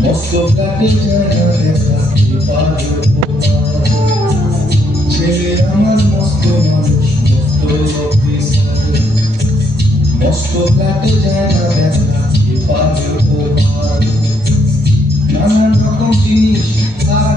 মস্ত কাটে জায়গা দেখা পারে ছেলে আমার মস্ত মানুষ মস্ত অফিসার মস্ত কাটে জায়গা দেখা পারে নানান রকম জিনিস আর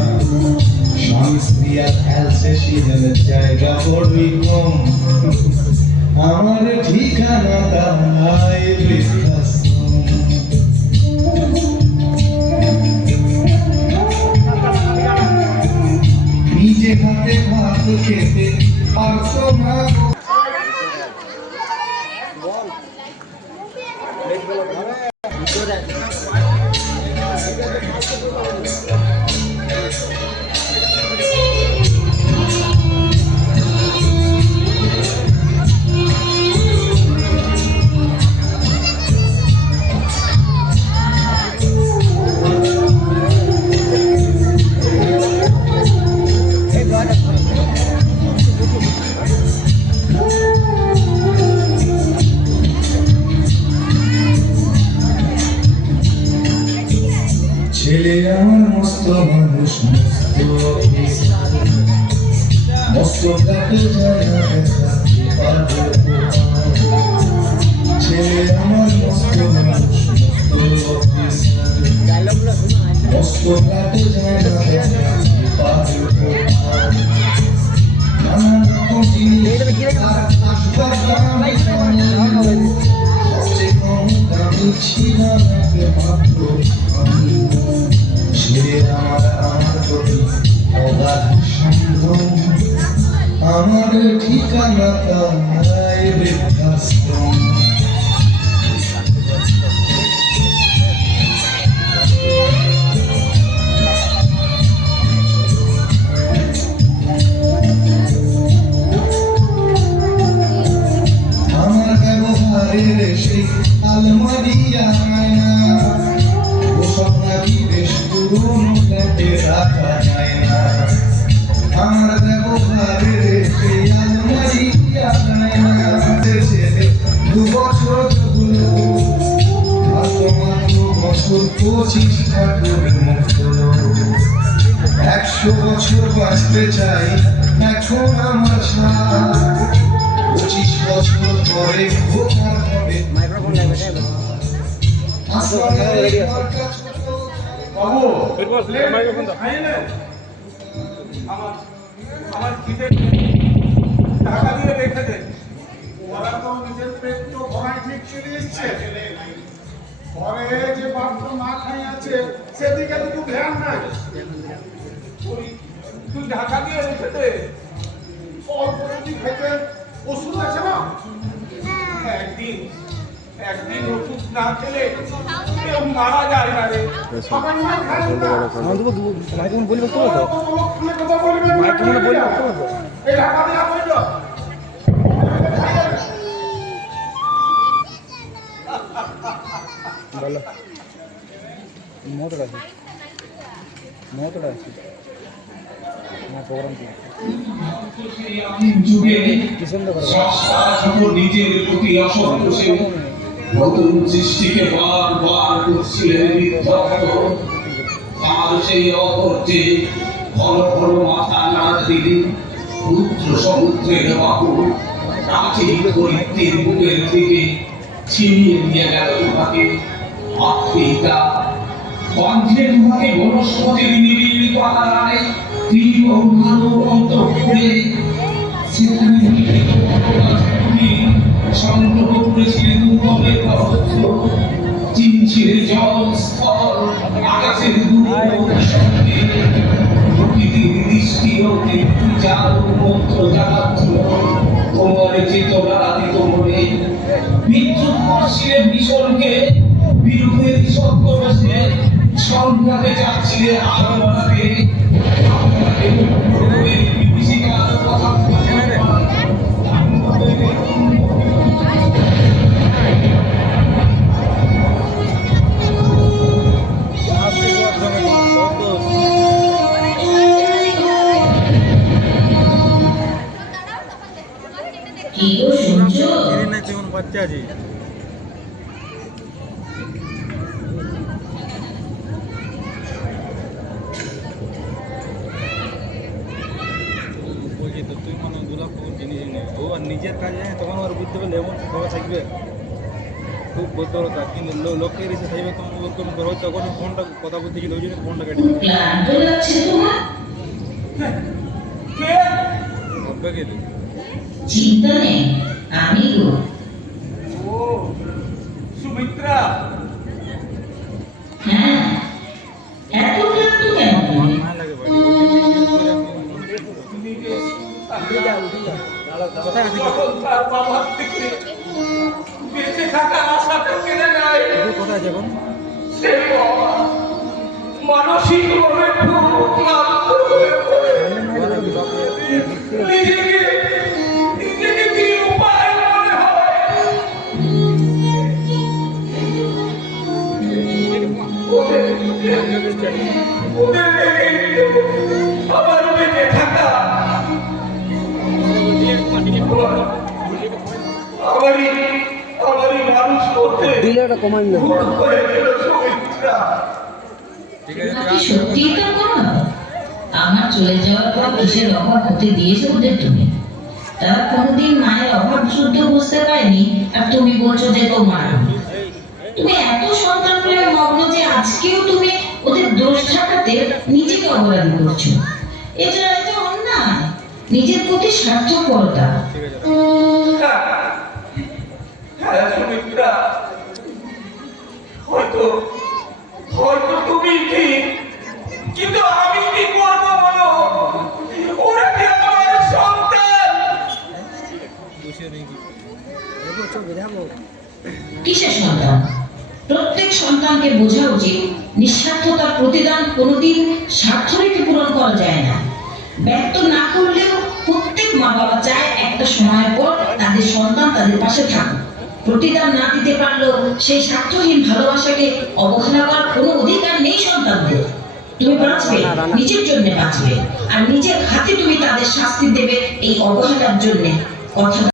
স্ত্রী আর অ্যালসেশনের জায়গা বড়ই কম। আমার ঠিকানা তাই নিজে হাতে ভাত খেতে পারত না? ছেলে আমার মস্ত মানুষ মস্ত মস্ত কাটে যায় না। দামি ছিল একমাত্র আমি ছেড়ে আমার আমার প্রতি অগাধ সন্দেহ আমার ঠিকানা তাই বৃদ্ধাশ্রম। পঁচিশ ঠাকুর মুক্ত একশো বছর বাঁচতে চাই এখন আমার সাথ। পঁচিশ বছর পরে ভোটার হবে আমার আমার খিদে টাকা দিয়ে রেখে দে। ওরা তো নিজের পেট তো ভরাই ঠিক চলে এসছে। ঘরে যে পাত্র মা খাই আছে সেদিকে তো ধ্যান নাই। তুই- ঢাকা দিয়ে রেখে দে অল্প যদি খেতে। ওষুধ আছে না? একদিন একদিন ওষুধ না খেলে কেউ মারা যায় না রে। আমার মা খায় না। দেওয়া হইল বলো মতটা আছে মতটা আছে না প্রোগ্রাম কি সুন্দর করে সংস্কার যখন নিজের প্রতি অসন্তোষে নতুন সৃষ্টিকে বারবার করছিলেন বিধ্বস্ত তার সেই অধৈর্যে ঘন ঘন মাথা নাড়া দিলে রুদ্র সমুদ্রের বাহু দরিদ্রের বুকের থেকে ছিনিয়ে নিয়ে গেল তোমাকে আত্মীয়তা বন্ধে তোমাকে বনস্পতির নিবিড় পাতারায় তীব্র অন্ত করে সেখানে সংগ্রহ করেছিলেন তোমাদের রহস্য চিন্তা মিছিল জলস্থল আকাশের দূর প্রকৃতির দৃষ্টি হতে যার মন্ত্র জানাচ্ছিল তোমার চেতনা দিত বিরূপের সত্য বসে সংঘাতে যাচ্ছিলে আলো নিজের কাজে যায় তখন ওর বুঝতে পারলে এমন ভাবে থাকবে। খুব বদ্ধরতা কিন্তু লো- লোকের এসে থাকবে তখন ওর কোনো ধরো তখন ফোনটা কথা বলতে গেলে ওই জন্য ফোনটা কেটে দিবে। ক্লান্ত লাগছে তোমার কে ভাববে গেলে চিন্তা নেই আমি গো। ও সুমিত্রা। যখন তার বাবার থেকে বেঁচে থাকার আশাটা কেড়ে নেয় কোথায় আছে সেই মানসিকভাবে খুব ক্লান্ত ওটা কমাই না আমার চলে যাওয়ার পর কিসের অভাব হতে দিয়েছে ওদের তুমি? তারা কোনোদিন মায়ের অভাব শুদ্ধ বুঝতে পারেনি আর তুমি বলছো যে তোমার। তুমি এত সন্তান প্রেমে মগ্ন যে আজকেও তুমি ওদের দোষ ঢাকাতে নিজেকে অপরাধী করছ। এটা এটা অন্যায় নিজের প্রতি স্বার্থপরতা। হয়তো তুমি ঠিক কিন্তু আমি কি করব বলো? ওরা কি আমার সন্তান? কিসের সন্তান? প্রত্যেক সন্তানকে বোঝা উচিত নিঃস্বার্থতার প্রতিদান কোনোদিন স্বার্থ রেখে পূরণ করা যায় না। ব্যক্ত না করলেও প্রত্যেক মা বাবা চায় একটা সময়ের পর তাদের সন্তান তাদের পাশে থাকুক। প্রতিদান না দিতে পারলেও সেই স্বার্থহীন ভালোবাসাকে অবহেলা করার কোনো অধিকার নেই সন্তানদের। তুমি বাঁচবে, নিজের জন্য বাঁচবে, আর নিজের হাতে তুমি তাদের শাস্তি দেবে এই অবহেলার জন্যে। কথা